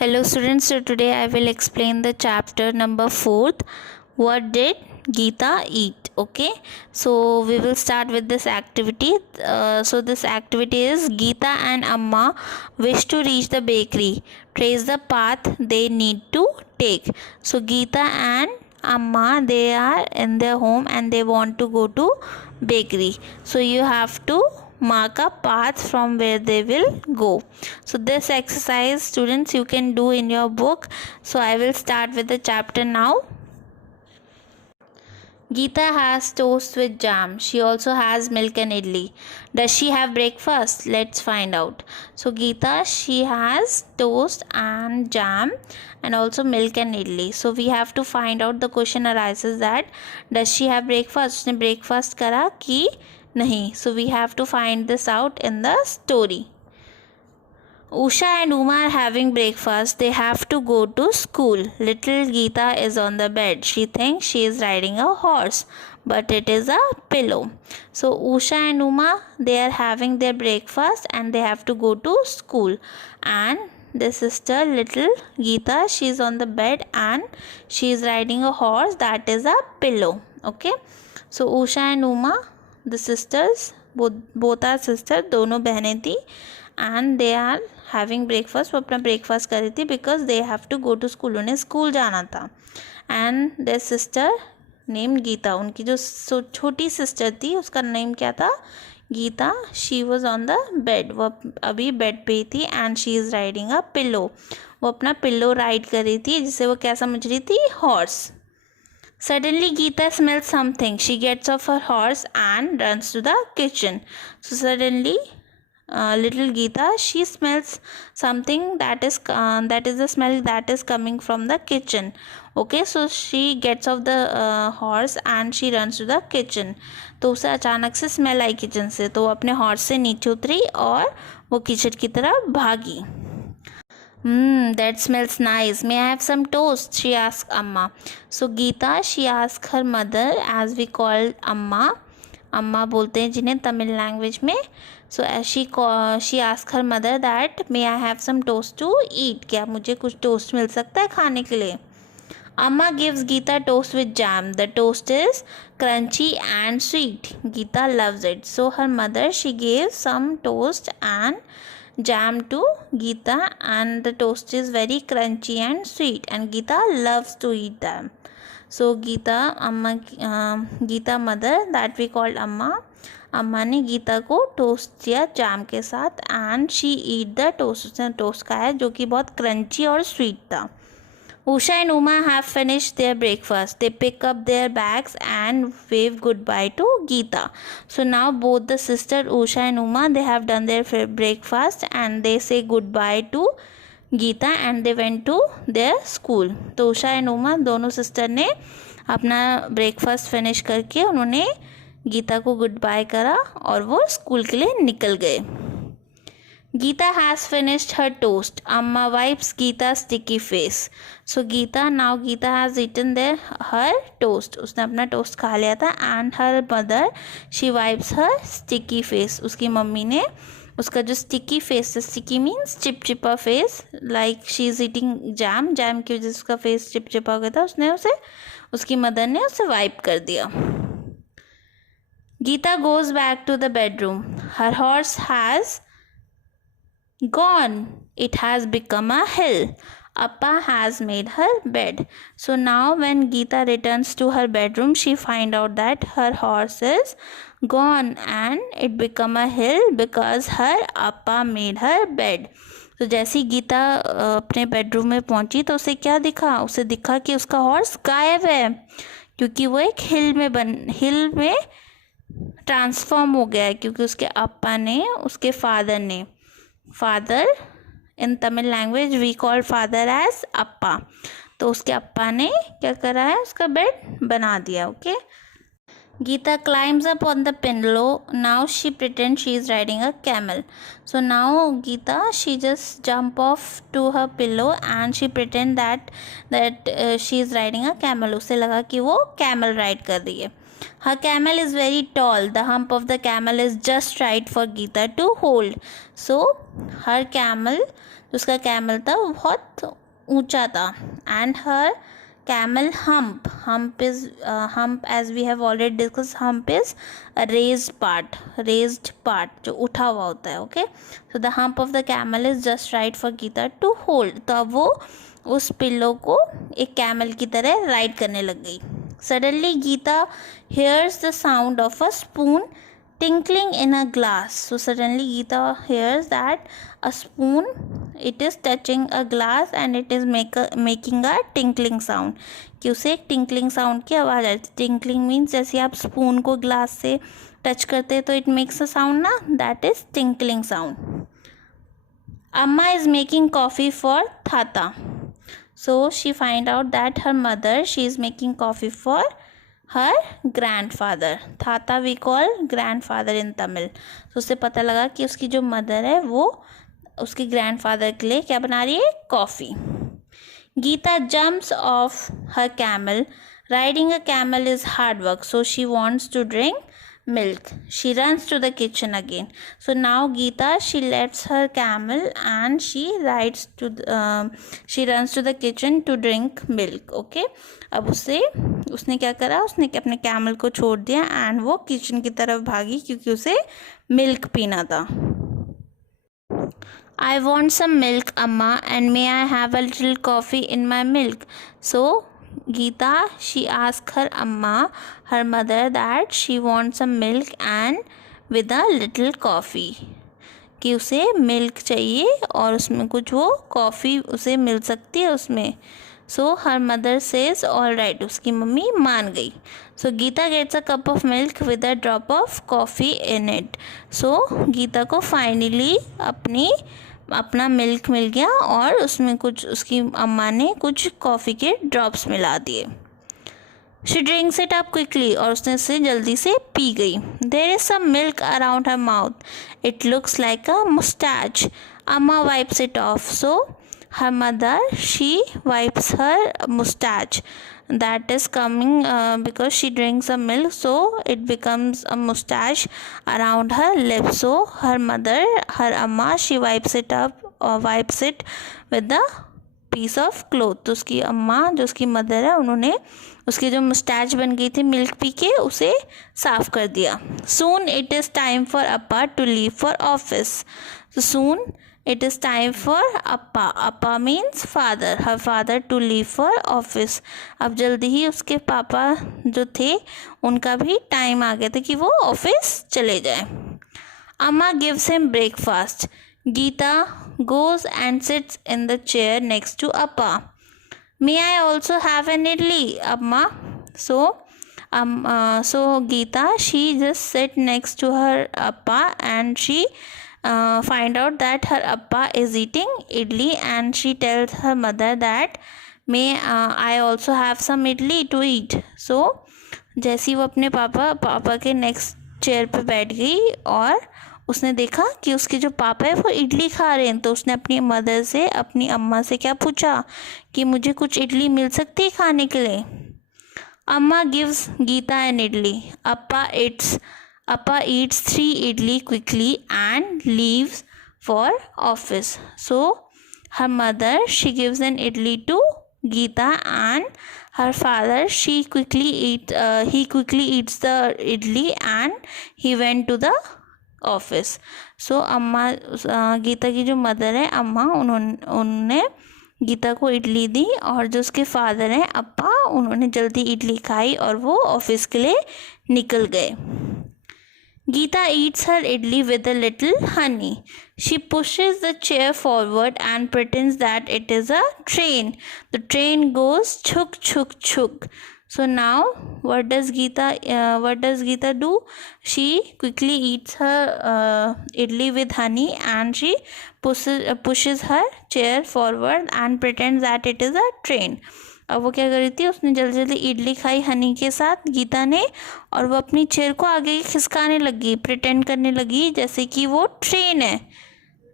Hello students, so today I will explain the chapter number 4th. What did Geeta eat? Okay, so we will start with this activity. So this activity is Geeta and Amma wish to reach the bakery. Trace the path they need to take. So Geeta and Amma, they are in their home and they want to go to bakery. So you have to mark a path from where they will go. So this exercise students you can do in your book. So I will start with the chapter now. Geeta has toast with jam. She also has milk and idli. Does she have breakfast? Let's find out. So Geeta, she has toast and jam and also milk and idli. So we have to find out. The question arises that does she have breakfast? उसने breakfast करा कि नहीं? So we have to find this out in the story. Usha and Uma are having breakfast. They have to go to school. Little Geeta is on the bed. She thinks she is riding a horse, but it is a pillow. So Usha and Uma, they are having their breakfast and they have to go to school. And the sister, little Geeta, she is on the bed and she is riding a horse, that is a pillow. Okay. So Usha and Uma, the sisters, both are sisters, दोनों बहनें थी. And they are having breakfast. वो अपना breakfast कर रही थी because they have to go to school. उन्हें school जाना था. And their sister named Geeta, उनकी जो छोटी sister थी उसका name क्या था? Gita. She was on the bed. वो अभी bed पे थी and she is riding a pillow. वो अपना pillow ride कर रही थी जिसे वो क्या समझ रही थी? Horse. Suddenly Geeta smells something. She gets off her horse and runs to the kitchen. So suddenly little Geeta, she smells something that is the smell that is coming from the kitchen. Okay, so she gets off the horse and she runs to the kitchen. तो उसे अचानक से smell आई kitchen से, तो वो अपने horse से नीचे उतरी और वो किचन की तरफ भागी. That smells nice. May I have some toast? She asked Amma. So Geeta, she asked her mother, as we call Amma. अम्मा बोलते हैं जिन्हें तमिल लैंग्वेज में. So she ask her mother that may I have some toast to eat. क्या मुझे कुछ toast मिल सकता है खाने के लिए? अम्मा gives Geeta toast with jam. The toast is crunchy and sweet. Geeta loves it. So her mother she gives some toast and jam to Geeta and the toast is very crunchy and sweet and Geeta loves to eat them. So Geeta mother that we called अम्मा ने गीता को toast दिया jam के साथ and she eat the toast. उसने toast खाया जो कि बहुत क्रंची और स्वीट था. Usha and Uma have finished their breakfast. They pick up their bags and wave goodbye to Geeta. So now both the sister Usha and Uma, they have done their breakfast and they say goodbye to Geeta and they went to their school. तो Usha and Uma दोनों sister ने अपना breakfast finish करके उन्होंने गीता को goodbye करा और वो school के लिए निकल गए. Geeta has finished her toast. Amma wipes Geeta's sticky face. So Geeta has eaten her toast. उसने अपना toast खा लिया था and her mother she wipes her sticky face. उसकी मम्मी ने उसका जो sticky face है, sticky means चिपचिपा face, like she is eating jam की वजह से उसका face चिपचिपा हो गया था, उसने उसे उसकी mother ने उसे wipe कर दिया. Geeta goes back to the bedroom. Her horse has gone. It has become a hill. Appa has made her bed. So now when Geeta returns to her bedroom, she finds out that her horse is gone and it become a hill because her Appa made her bed. तो जैसी गीता अपने bedroom में पहुंची तो उसे क्या दिखा? उसे दिखा कि उसका हॉर्स गायब है क्योंकि वो एक हिल में ट्रांसफॉर्म हो गया है क्योंकि उसके अप्पा ने उसके father in Tamil language we call father as appa. तो उसके अप्पा ने क्या करा है? उसका बेड बना दिया. Okay. Geeta climbs up on the pillow. Now she pretends she is riding a camel. So now Geeta, she just jump off to her pillow and she pretend that she is riding a camel. उसे लगा कि वो camel ride कर रही है. Her camel is very tall. The hump of the camel is just right for Geeta to hold. So her camel जो उसका camel था वो बहुत ऊंचा था. And her camel hump is hump, as we have already discussed, hump is a raised part जो उठा हुआ होता है. Okay, so the hump of the camel is just right for Geeta to hold. तो अब वो उस पिल्लो को एक कैमल की तरह राइड करने लग गई. Suddenly Geeta hears the sound of a spoon tinkling in a glass. So suddenly Geeta hears that a spoon, it is touching a glass and it is making a tinkling sound. कि उसे एक tinkling sound की आवाज़ आ रही थी. Tinkling means जैसे आप spoon को glass से touch करते हैं तो it makes a sound ना, that is tinkling sound. Amma is making coffee for Thata. So she find out that her mother, she is making coffee for her grandfather. Thata we call grandfather in Tamil. So उससे पता लगा कि उसकी जो mother है वो उसके grandfather के लिए क्या बना रही है, coffee. Geeta jumps off her camel. Riding a camel is hard work, so she wants to drink milk. She runs to the kitchen again. So now Geeta, she lets her camel and she runs to the kitchen to drink milk. Okay, अब उसने क्या करा, उसने अपने camel को छोड़ दिया and वो किचन की तरफ भागी क्योंकि उसे मिल्क पीना था. I want some milk, Amma, and may I have a little coffee in my milk? So Geeta, she asked her Amma, her mother, that she wants some milk and with a little coffee. कि उसे milk चाहिए और उसमें कुछ वो coffee उसे मिल सकती है उसमें. So her mother says all right, उसकी मम्मी मान गई. So Geeta gets a cup of milk with a drop of coffee in it. So Geeta को फाइनली अपना मिल्क मिल गया और उसमें कुछ उसकी अम्मा ने कुछ कॉफ़ी के ड्रॉप्स मिला दिए. She drinks it up quickly, और उसने इसे जल्दी से पी गई. There is some milk around her mouth. It looks like a moustache. अम्मा wipes it off. So her mother, she wipes her mustache that is coming because she drinks a milk, so it becomes a mustache around her lips. So her mother, her amma, she wipes it with the piece of cloth. तो उसकी अम्मा जो उसकी mother है उन्होंने उसकी जो moustache बन गई थी मिल्क पी के उसे साफ कर दिया. Soon it is time for Appa to leave for office. So soon it is time for Appa. Appa means father. Her father to leave for office. अब जल्दी ही उसके पापा जो थे उनका भी टाइम आ गया था कि वो ऑफिस चले जाए. Amma gives him breakfast. Geeta goes and sits in the chair next to Appa. May I also have an idli, Amma? So Geeta, she just sit next to her Appa and she find out that her appa is eating idli and she tells her mother that may I also have some idli to eat. So जैसी वो अपने पापा के next chair पे बैठ गई और उसने देखा कि उसके जो पापा है वो इडली खा रहे हैं, तो उसने अपनी मदर से, अपनी अम्मा से क्या पूछा कि मुझे कुछ इडली मिल सकती है खाने के लिए. अम्मा gives Geeta an idli. Appa eats 3 idli quickly and leaves for office. So her mother, she gives an idli to Geeta and her father, he quickly eats the idli and he went to the office. So अम्मा गीता की जो mother है अम्मा, उन्होंने गीता को इडली दी और जो उसके फादर हैं अप्पा, उन्होंने जल्दी इडली खाई और वो ऑफिस के लिए निकल गए. Geeta eats her idli with a little honey. She pushes the chair forward and pretends that it is a train. The train goes chuk chuk chuk. So now what does Geeta do? She quickly eats her idli with honey and she pushes her chair forward and pretends that it is a train. अब वो क्या कर रही थी, उसने जल्दी जल्दी इडली खाई हनी के साथ गीता ने, और वो अपनी चेयर को आगे खिसकाने लगी, प्रिटेंड करने लगी जैसे कि वो ट्रेन है.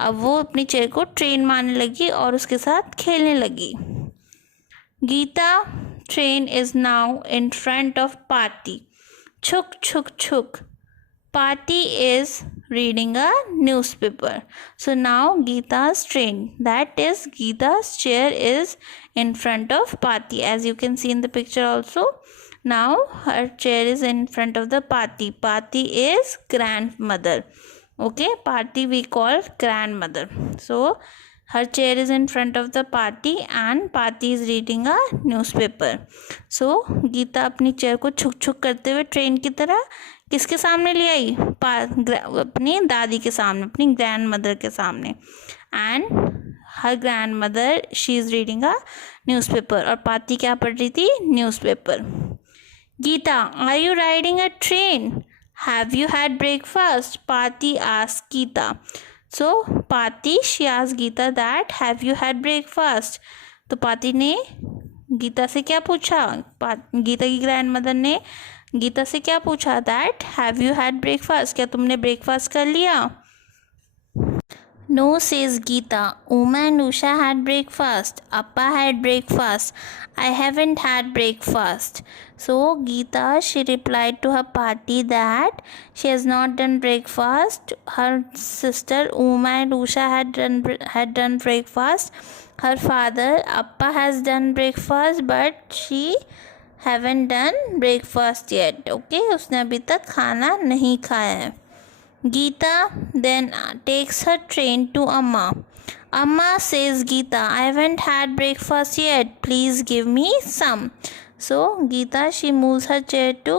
अब वो अपनी चेयर को ट्रेन मानने लगी और उसके साथ खेलने लगी. Geeta train is now in front of party. छुक छुक छुक. Pati is reading a newspaper. So now Geeta's trained. That is, Geeta's chair is in front of Pati, as you can see in the picture also. Now her chair is in front of the Pati. Pati is grandmother. Okay, Pati we call grandmother. So her chair is in front of the Pati and Pati is reading a newspaper. So Gita अपनी chair को छुक छुक करते हुए train की तरह किसके सामने ले आई? अपनी दादी के सामने, अपनी ग्रैंड मदर के सामने. And her grandmother she is reading a newspaper. और पाती क्या पढ़ रही थी? Newspaper. Gita, are you riding a train? Have you had breakfast? Pati asked Gita. So Pati, she asked Geeta that have you had breakfast? तो पाती ने गीता से क्या पूछा? गीता की ग्रैंड मदर ने गीता से क्या पूछा? That have you had breakfast? क्या तुमने ब्रेकफास्ट कर लिया? No, says Geeta. Uma and Usha had breakfast. Appa had breakfast. I haven't had breakfast. So Geeta, she replied to her party that she has not done breakfast. Her sister Uma and Usha had done breakfast. Her father Appa has done breakfast, but she haven't done breakfast yet. Okay, उसने अभी तक खाना नहीं खाया है. Geeta then takes her train to Amma. Amma, says Geeta, I haven't had breakfast yet. Please give me some. So Geeta, she moves her chair to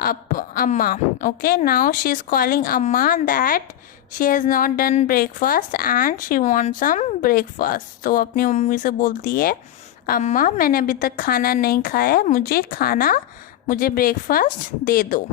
Amma. Okay, now she is calling Amma that she has not done breakfast and she wants some breakfast. तो अपनी mummy से बोलती है, अम्मा मैंने अभी तक खाना नहीं खाया, मुझे ब्रेकफास्ट दे दो.